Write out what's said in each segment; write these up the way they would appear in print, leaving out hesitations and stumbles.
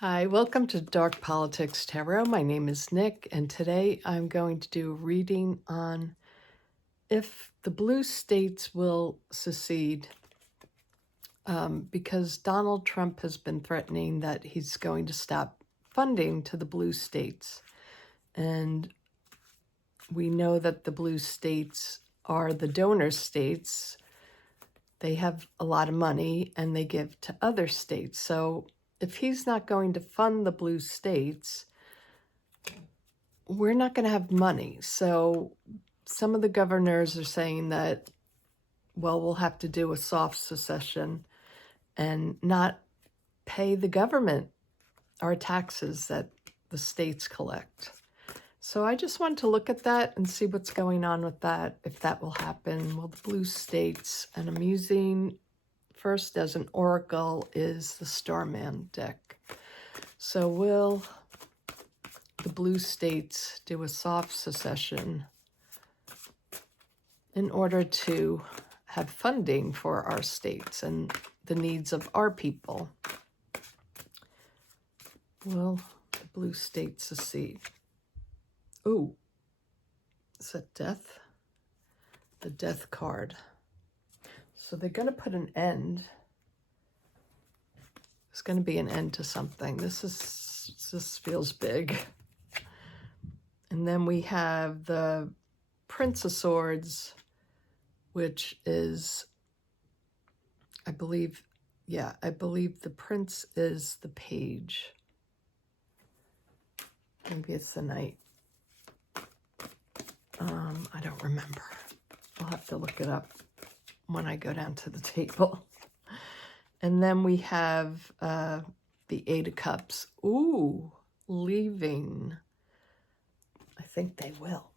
Hi, welcome to Dark Politics Tarot. My name is Nick, and today I'm going to do a reading on if the blue states will secede, because Donald Trump has been threatening that he's going to stop funding to the blue states. And we know that the blue states are the donor states. They have a lot of money and they give to other states. So if he's not going to fund the blue states, we're not going to have money. So some of the governors are saying that, well, we'll have to do a soft secession and not pay the government our taxes that the states collect. So I just wanted to look at that and see what's going on with that, if that will happen. Well, the blue states, and I'm using first as an oracle is the Starman deck. So will the blue states do a soft secession in order to have funding for our states and the needs of our people? Will the blue states secede? Ooh, is that death? The death card. So they're going to put an end. There's going to be an end to something. This feels big. And then we have the Prince of Swords, which is, I believe the Prince is the Page. Maybe it's the Knight. I don't remember. I'll have to look it up when I go down to the table. And then we have the Eight of Cups. Ooh, leaving. I think they will,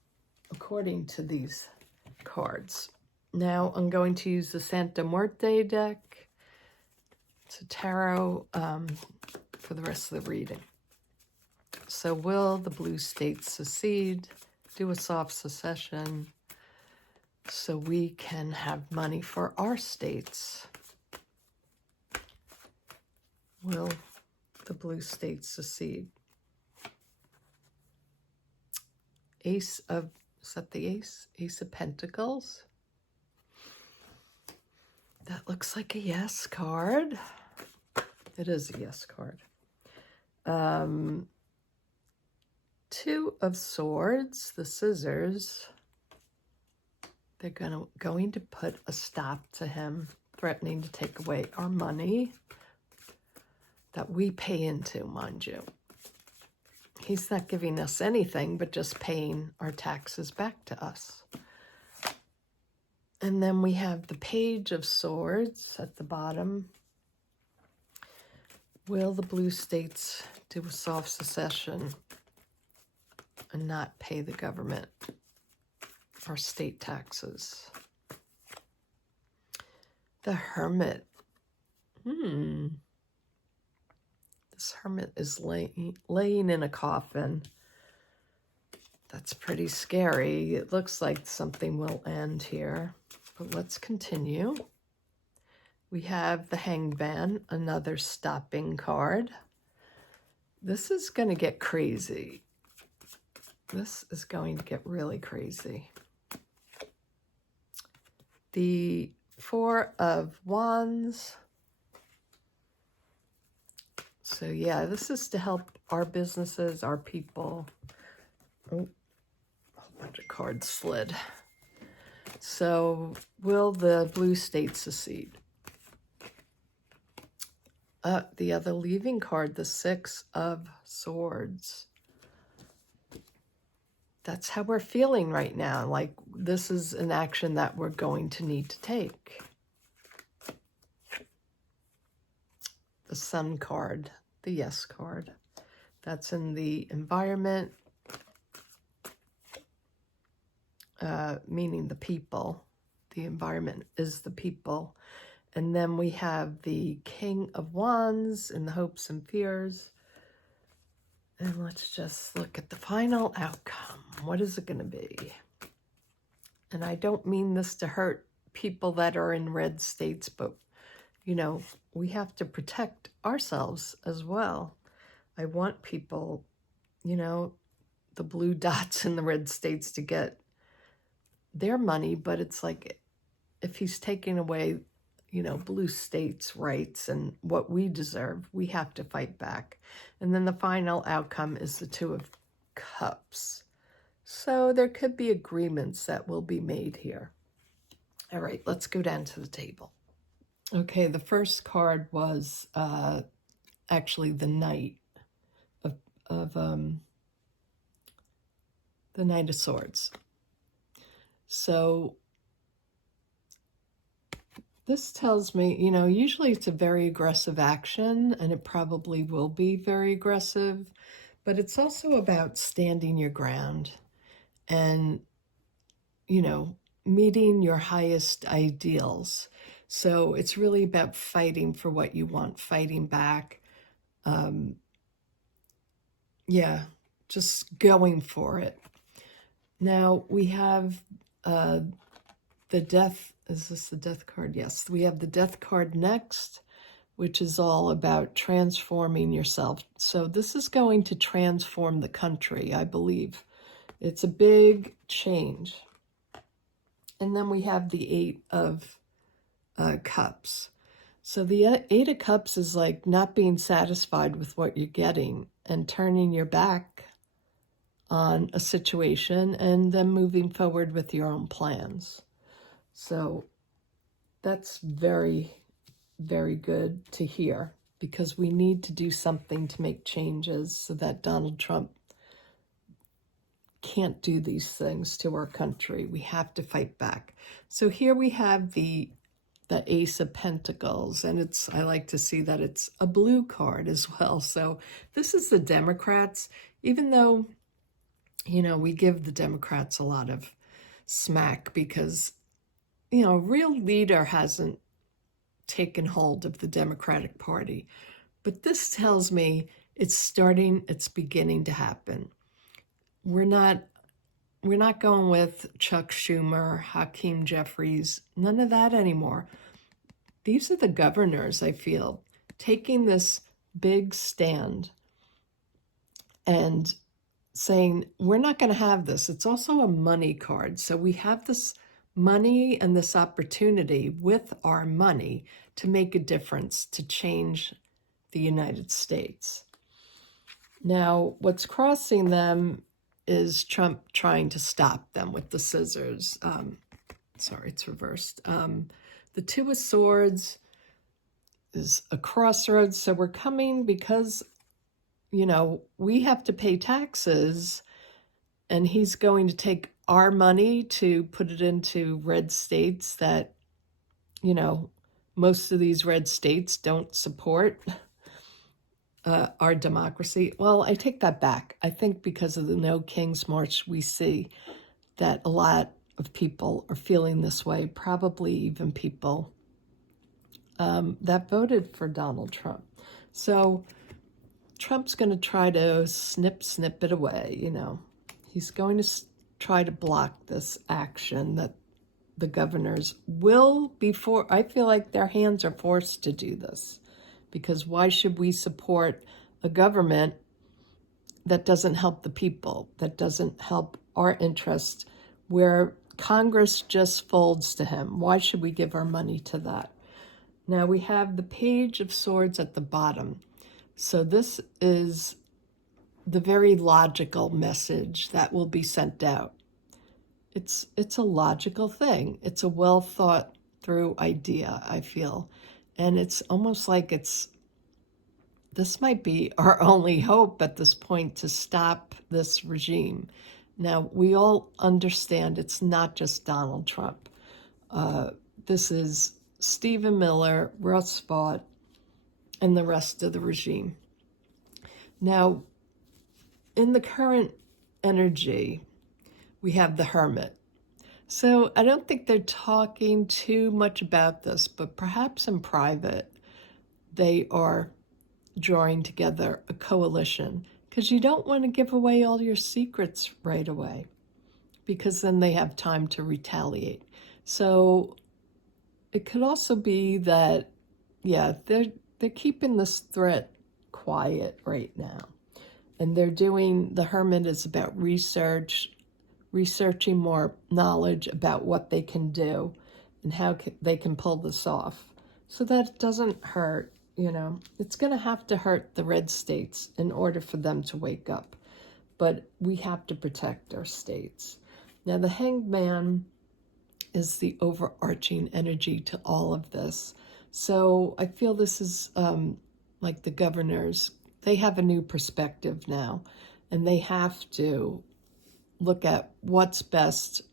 according to these cards. Now I'm going to use the Santa Muerte deck. It's a tarot for the rest of the reading. So will the blue states secede, do a soft secession, so we can have money for our states? Will the blue states secede? Is that the Ace? Ace of Pentacles. That looks like a yes card. It is a yes card. Two of Swords, the Scissors. They're going to put a stop to him, threatening to take away our money that we pay into, mind you. He's not giving us anything, but just paying our taxes back to us. And then we have the Page of Swords at the bottom. Will the blue states do a soft secession and not pay the government our state taxes? The Hermit. This Hermit is laying in a coffin. That's pretty scary. It looks like something will end here. But let's continue. We have the Hanged Man, another stopping card. This is going to get crazy. This is going to get really crazy. The Four of Wands. So yeah, this is to help our businesses, our people. Oh, a whole bunch of cards slid. So will the blue states secede? The other leaving card, the Six of Swords. That's how we're feeling right now. Like this is an action that we're going to need to take. The Sun card, the Yes card. That's in the environment, meaning the people. The environment is the people. And then we have the King of Wands in the hopes and fears. And let's just look at the final outcome. What is it going to be? And I don't mean this to hurt people that are in red states, but, you know, we have to protect ourselves as well. I want people, you know, the blue dots in the red states to get their money, but it's like if he's taking away, you know, blue states' rights and what we deserve, we have to fight back. And then the final outcome is the Two of Cups. So there could be agreements that will be made here. All right, let's go down to the table. Okay, the first card was actually the Knight of the Knight of Swords. So this tells me, you know, usually it's a very aggressive action, and it probably will be very aggressive, but it's also about standing your ground and, you know, meeting your highest ideals. So it's really about fighting for what you want, fighting back. Yeah, just going for it. Now we have the Death. Is this the Death card? Yes, we have the Death card next, which is all about transforming yourself. So this is going to transform the country, I believe. It's a big change. And then we have the Eight of Cups. So the Eight of Cups is like not being satisfied with what you're getting and turning your back on a situation and then moving forward with your own plans. So that's very, very good to hear, because we need to do something to make changes so that Donald Trump can't do these things to our country. We have to fight back. So here we have the Ace of Pentacles, and I like to see that it's a blue card as well. So this is the Democrats, even though, you know, we give the Democrats a lot of smack because, you know, a real leader hasn't taken hold of the Democratic Party. But this tells me it's beginning to happen. We're not going with Chuck Schumer, Hakeem Jeffries, none of that anymore. These are the governors, I feel, taking this big stand and saying, we're not going to have this. It's also a money card. So we have this money and this opportunity with our money to make a difference, to change the United States. Now, what's crossing them is Trump trying to stop them with the scissors. Sorry, it's reversed. The Two of Swords is a crossroads. So we're coming because, you know, we have to pay taxes, and he's going to take our money to put it into red states that, you know, most of these red states don't support our democracy. Well, I take that back. I think because of the No King's March, we see that a lot of people are feeling this way, probably even people that voted for Donald Trump. So Trump's going to try to snip it away, you know. He's going to try to block this action that the governors will I feel like their hands are forced to do this, because why should we support a government that doesn't help the people, that doesn't help our interests, where Congress just folds to him? Why should we give our money to that? Now we have the Page of Swords at the bottom. So this is the very logical message that will be sent out. It's a logical thing. It's a well thought through idea, I feel. And it's almost like this might be our only hope at this point to stop this regime. Now, we all understand it's not just Donald Trump. This is Stephen Miller, Russ Vought, and the rest of the regime. Now, in the current energy, we have the Hermit. So I don't think they're talking too much about this, but perhaps in private, they are drawing together a coalition, because you don't want to give away all your secrets right away, because then they have time to retaliate. So it could also be that, yeah, they're keeping this threat quiet right now. And they're doing, the Hermit is about researching more knowledge about what they can do and how they can pull this off. So that it doesn't hurt, you know. It's going to have to hurt the red states in order for them to wake up. But we have to protect our states. Now, the Hanged Man is the overarching energy to all of this. So I feel this is like the governors. They have a new perspective now, and they have to look at what's best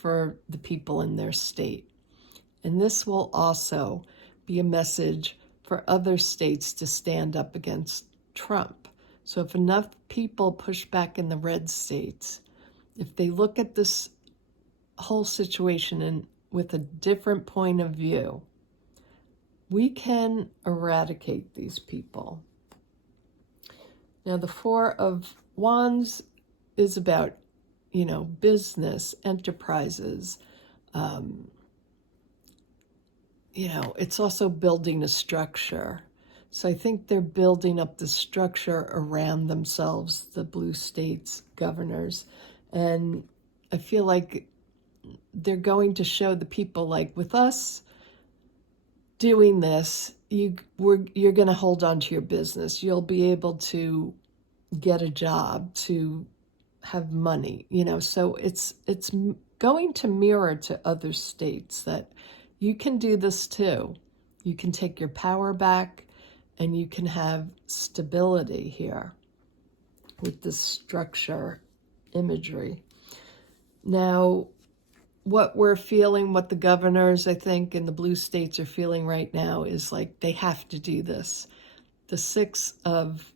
for the people in their state. And this will also be a message for other states to stand up against Trump. So if enough people push back in the red states, if they look at this whole situation with a different point of view, we can eradicate these people. Now, the Four of Wands is about, you know, business, enterprises. You know, it's also building a structure. So I think they're building up the structure around themselves, the blue states governors. And I feel like they're going to show the people, like, with us doing this, you're going to hold on to your business. You'll be able to get a job, to have money, you know. So it's going to mirror to other states that you can do this too. You can take your power back, and you can have stability here with this structure imagery. Now, what we're feeling, what the governors, I think, in the blue states are feeling right now is like they have to do this. The Six of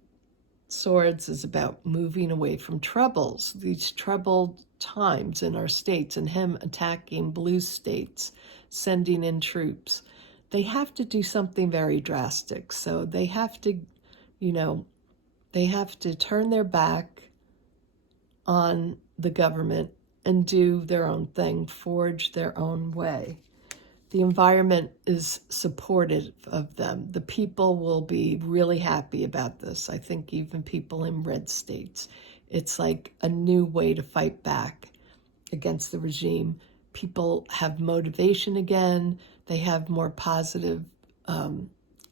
Swords is about moving away from troubles, these troubled times in our states, and him attacking blue states, sending in troops. They have to do something very drastic. So they have to, you know, they have to turn their back on the government and do their own thing, forge their own way. The environment is supportive of them. The people will be really happy about this. I think even people in red states. It's like a new way to fight back against the regime. People have motivation again. They have more positive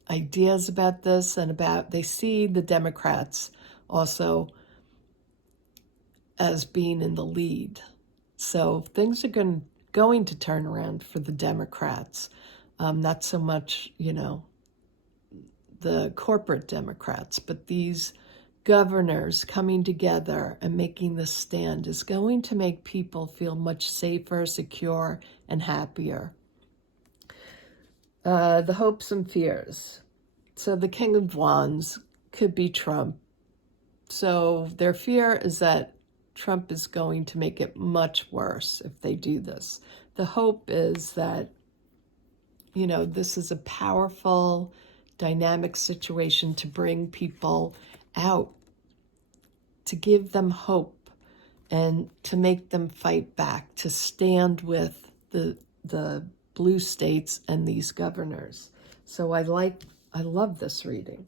ideas about this, and they see the Democrats also as being in the lead. So things are going to turn around for the Democrats. Not so much, you know, the corporate Democrats, but these governors coming together and making this stand is going to make people feel much safer, secure, and happier. The hopes and fears. So the King of Wands could be Trump. So their fear is that Trump is going to make it much worse if they do this. The hope is that, you know, this is a powerful, dynamic situation to bring people out, to give them hope, and to make them fight back, to stand with the blue states and these governors. So I love this reading.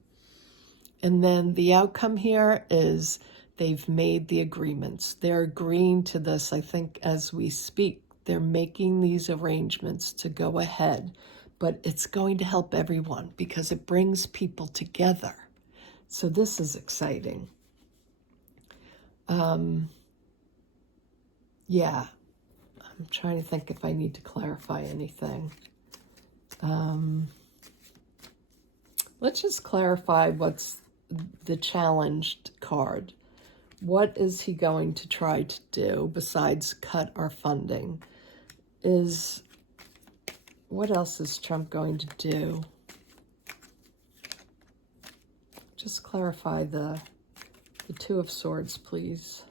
And then the outcome here is they've made the agreements. They're agreeing to this, I think, as we speak. They're making these arrangements to go ahead. But it's going to help everyone because it brings people together. So this is exciting. Yeah, I'm trying to think if I need to clarify anything. Let's just clarify what's the challenged card. What is he going to try to do besides cut our funding? What else is Trump going to do? Just clarify the Two of Swords, please.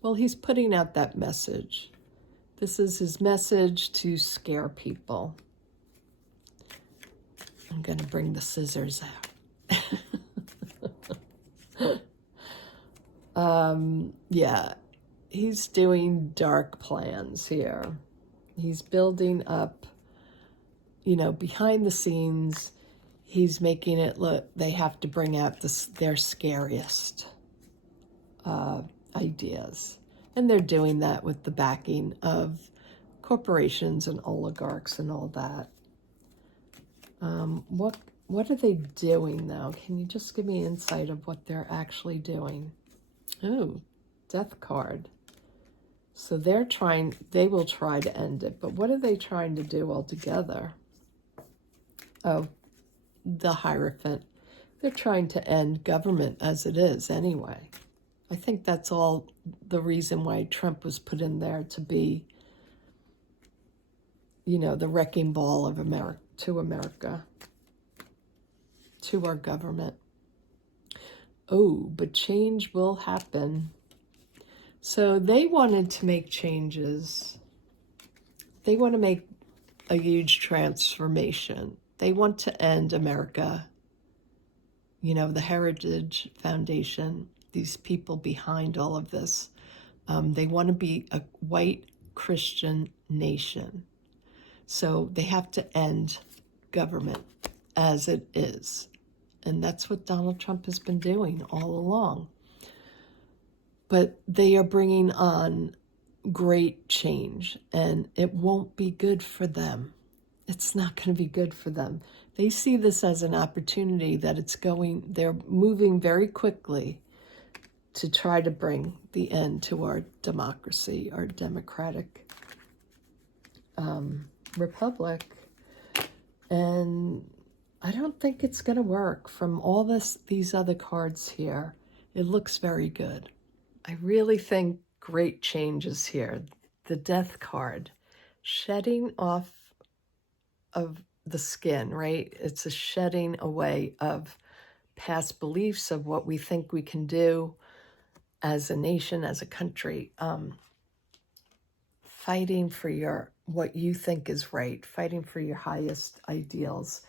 Well, he's putting out that message. This is his message to scare people. I'm going to bring the scissors out. Yeah, he's doing dark plans here. He's building up, you know, behind the scenes. he's making it look, they have to bring out their scariest ideas. And they're doing that with the backing of corporations and oligarchs and all that. What are they doing now? Can you just give me insight of what they're actually doing? Ooh, death card. So they will try to end it, but what are they trying to do altogether? Oh, the Hierophant. They're trying to end government as it is anyway. I think that's all the reason why Trump was put in there, to be, you know, the wrecking ball of America, to our government. Oh, but change will happen. So they wanted to make changes. They want to make a huge transformation. They want to end America. You know, the Heritage Foundation, these people behind all of this, they want to be a white Christian nation. So they have to end government as it is. And that's what Donald Trump has been doing all along. But they are bringing on great change, and it won't be good for them. It's not going to be good for them. They see this as an opportunity that they're moving very quickly to try to bring the end to our democracy, our democratic republic. And I don't think it's going to work. From all these other cards here, it looks very good. I really think great change is here. The Death card, shedding off of the skin, right? It's a shedding away of past beliefs, of what we think we can do as a nation, as a country. Fighting for what you think is right, fighting for your highest ideals,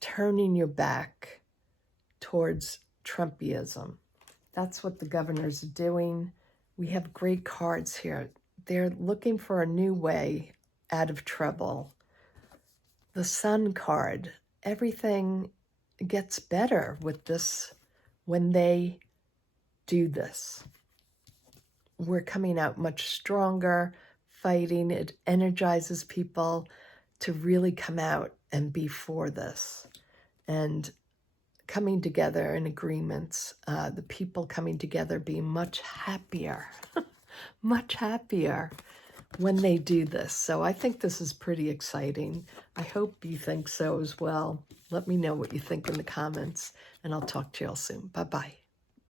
turning your back towards Trumpism. That's what the governors are doing. We have great cards here. They're looking for a new way out of trouble. The Sun card, everything gets better with this when they do this. We're coming out much stronger, fighting. It energizes people to really come out and be for this. And coming together in agreements, the people coming together being much happier, much happier when they do this. So I think this is pretty exciting. I hope you think so as well. Let me know what you think in the comments, and I'll talk to you all soon. Bye-bye.